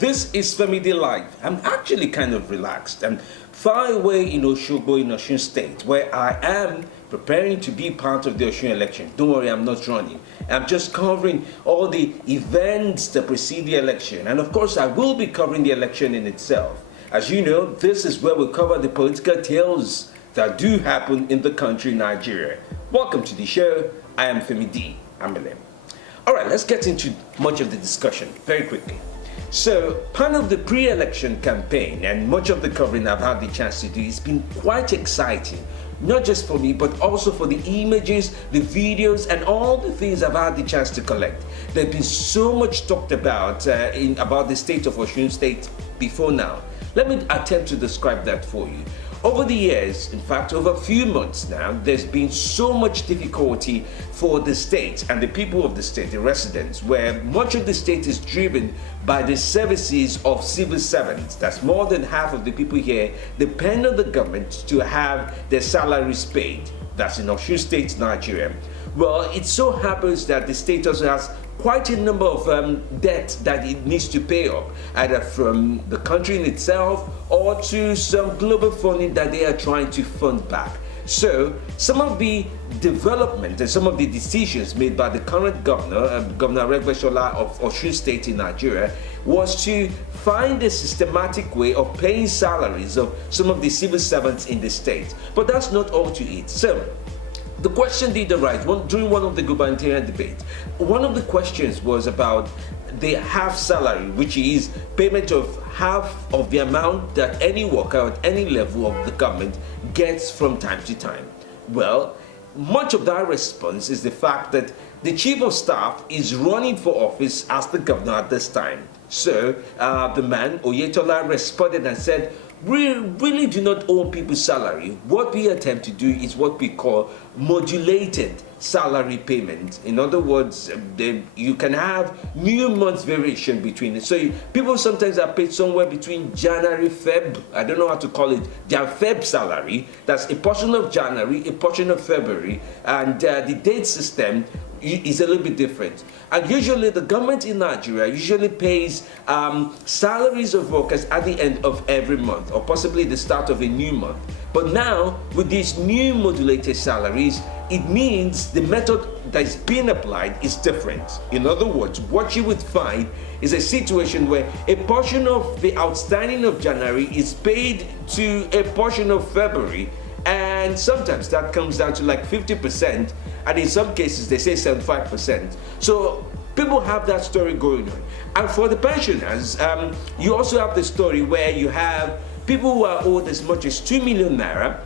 This is Family Life. I'm actually kind of relaxed. I'm far away in Osogbo in Osun State, where I am preparing to be part of the Osun election. Don't worry, I'm not running. I'm just covering all the events that precede the election. And of course, I will be covering the election in itself. As you know, this is where we cover the political tales that do happen in the country, Nigeria. Welcome to the show. I am Femi D. Amele. All right, let's get into much of the discussion very quickly. So, part of the pre-election campaign and much of the covering I've had the chance to do has been quite exciting. Not just for me, but also for the images, the videos, and all the things I've had the chance to collect. There's been so much talked about about the state of Osun State before now. Let me attempt to describe that for you. Over the years, in fact, over a few months now, there's been so much difficulty for the state and the people of the state, the residents, where much of the state is driven by the services of civil servants. That's more than half of the people here depend on the government to have their salaries paid. That's in Osun State, Nigeria. Well, it so happens that the state also has quite a number of debt that it needs to pay up, either from the country in itself or to some global funding that they are trying to fund back. So some of the development and some of the decisions made by the current governor, Governor Aregbesola of Osun State in Nigeria, was to find a systematic way of paying salaries of some of the civil servants in the state. But that's not all to it. So the question did arise during one of the gubernatorial debates. One of the questions was about the half salary, which is payment of half of the amount that any worker at any level of the government gets from time to time. Well, much of that response is the fact that the chief of staff is running for office as the governor at this time. So the man, Oyetola, responded and said, we really do not owe people salary. What we attempt to do is what we call modulated salary payment. In other words, you can have new month variation between it. So people sometimes are paid somewhere between January, Feb, I don't know how to call it, their Feb salary. That's a portion of January, a portion of February, and the date system is a little bit different. And usually the government in Nigeria usually pays salaries of workers at the end of every month, or possibly the start of a new month. But now, with these new modulated salaries, it means the method that is being applied is different. In other words, what you would find is a situation where a portion of the outstanding of January is paid to a portion of February, and sometimes that comes down to like 50%, and in some cases they say 75%. So people have that story going on. And for the pensioners, you also have the story where you have people who are owed as much as 2 million naira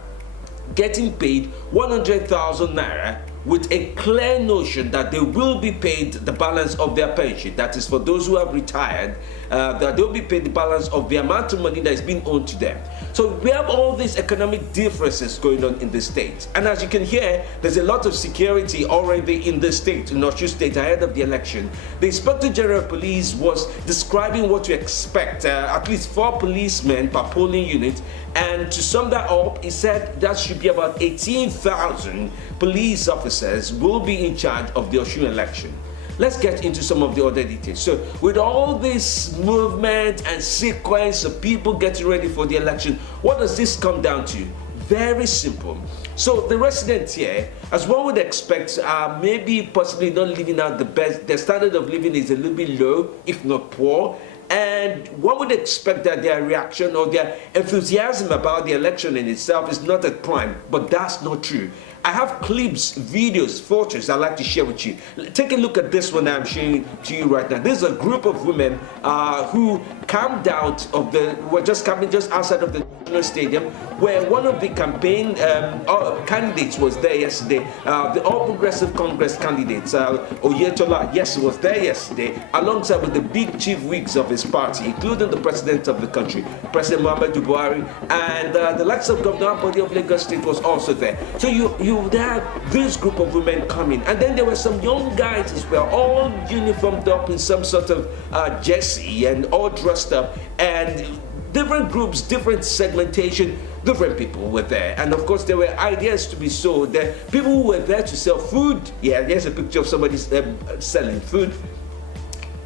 getting paid 100,000 naira with a clear notion that they will be paid the balance of their pension. That is for those who have retired, that they'll be paid the balance of the amount of money that is being owed to them. So we have all these economic differences going on in the state. And as you can hear, there's a lot of security already in the state, in Osun State, ahead of the election. The Inspector General of Police was describing what to expect, at least 4 policemen per polling unit. And to sum that up, he said that should be about 18,000 police officers will be in charge of the Osun election. Let's get into some of the other details. So with all this movement and sequence of people getting ready for the election, what does this come down to? Very simple. So the residents here, as one would expect, are maybe possibly not living out the best. Their standard of living is a little bit low, if not poor. And one would expect that their reaction or their enthusiasm about the election in itself is not at prime, but that's not true. I have clips, videos, photos I'd like to share with you. Take a look at this one I'm showing to you right now. This is a group of women who camped out of were just camping just outside of the National Stadium, where one of the campaign candidates was there yesterday. The All Progressive Congress candidates, Oyetola, yes, was there yesterday, alongside with the big chief wigs of his party, including the president of the country, President Muhammadu Buhari, and the likes of Governor Ambode of Lagos State was also there. So you would have this group of women coming, and then there were some young guys as well, all uniformed up in some sort of jersey and all dressed up, and different groups, different segmentation, different people were there. And of course there were ideas to be sold. There people who were there to sell food. Yeah, there's a picture of somebody selling food.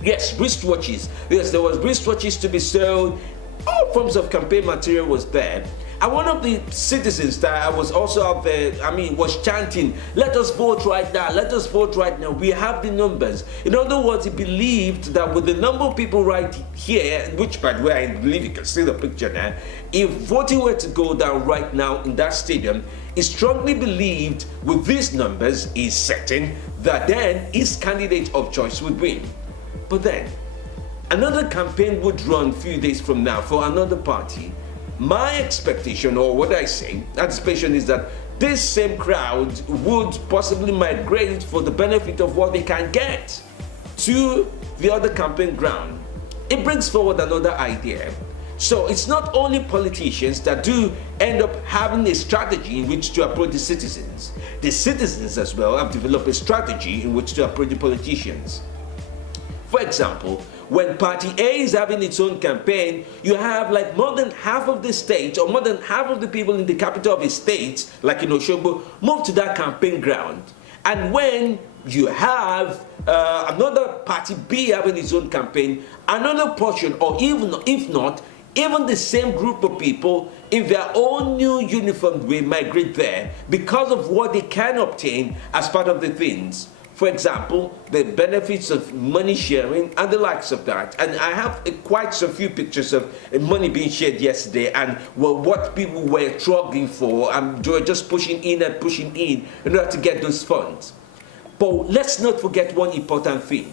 Yes, wristwatches. Yes, there was wristwatches to be sold. All forms of campaign material was there. And one of the citizens that was also out there, was chanting, "Let us vote right now, let us vote right now. We have the numbers." In other words, he believed that with the number of people right here, which by the way, I believe you can see the picture now, if voting were to go down right now in that stadium, he strongly believed with these numbers, he's certain that then his candidate of choice would win. But then, another campaign would run a few days from now for another party. My expectation, or what I say, anticipation, is that this same crowd would possibly migrate for the benefit of what they can get to the other campaign ground. It brings forward another idea. So it's not only politicians that do end up having a strategy in which to approach the citizens. The citizens as well have developed a strategy in which to approach the politicians. For example, when Party A is having its own campaign, you have like more than half of the state, or more than half of the people in the capital of a state, like in Osogbo, move to that campaign ground. And when you have another Party B having its own campaign, another portion, or even if not, even the same group of people in their own new uniform will migrate there because of what they can obtain as part of the things. For example, the benefits of money sharing and the likes of that. And I have quite a few pictures of money being shared yesterday and what people were struggling for, and they were just pushing in in order to get those funds. But let's not forget one important thing.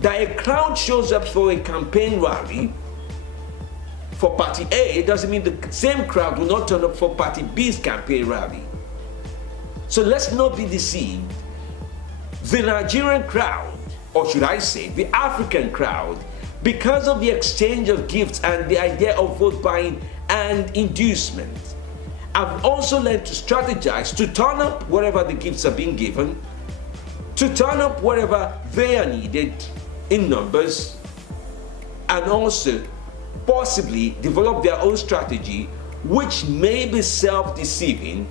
That a crowd shows up for a campaign rally for Party A doesn't mean the same crowd will not turn up for Party B's campaign rally. So let's not be deceived. The Nigerian crowd, or should I say the African crowd, because of the exchange of gifts and the idea of vote buying and inducement, have also learned to strategize to turn up wherever the gifts are being given, to turn up wherever they are needed in numbers, and also possibly develop their own strategy which may be self-deceiving.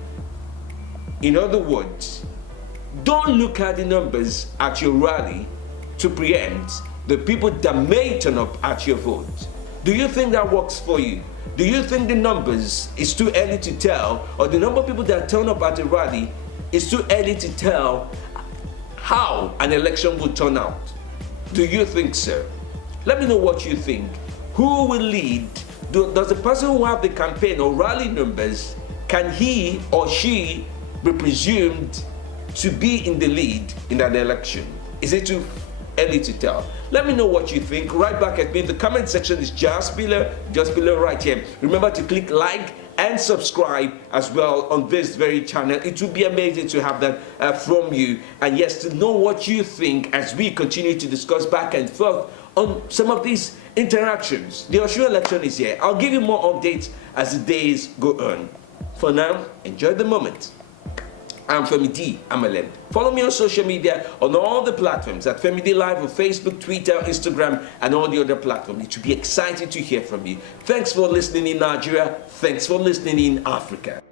In other words, don't look at the numbers at your rally to preempt the people that may turn up at your vote. Do you think that works for you? Do you think the numbers is too early to tell, or the number of people that turn up at a rally is too early to tell how an election will turn out? Do you think so? Let me know what you think. Who will lead? Does the person who have the campaign or rally numbers, can he or she be presumed to be in the lead in an election? Is it too early to tell? Let me know what you think. Right back at me. The comment section is just below right here. Remember to click like and subscribe as well on this very channel. It would be amazing to have that from you. And yes, to know what you think as we continue to discuss back and forth on some of these interactions. The Osun election is here. I'll give you more updates as the days go on. For now, enjoy the moment. I'm Femi D. Amalem. Follow me on social media on all the platforms at Femi D Live on Facebook, Twitter, Instagram, and all the other platforms. It should be exciting to hear from you. Thanks for listening in Nigeria. Thanks for listening in Africa.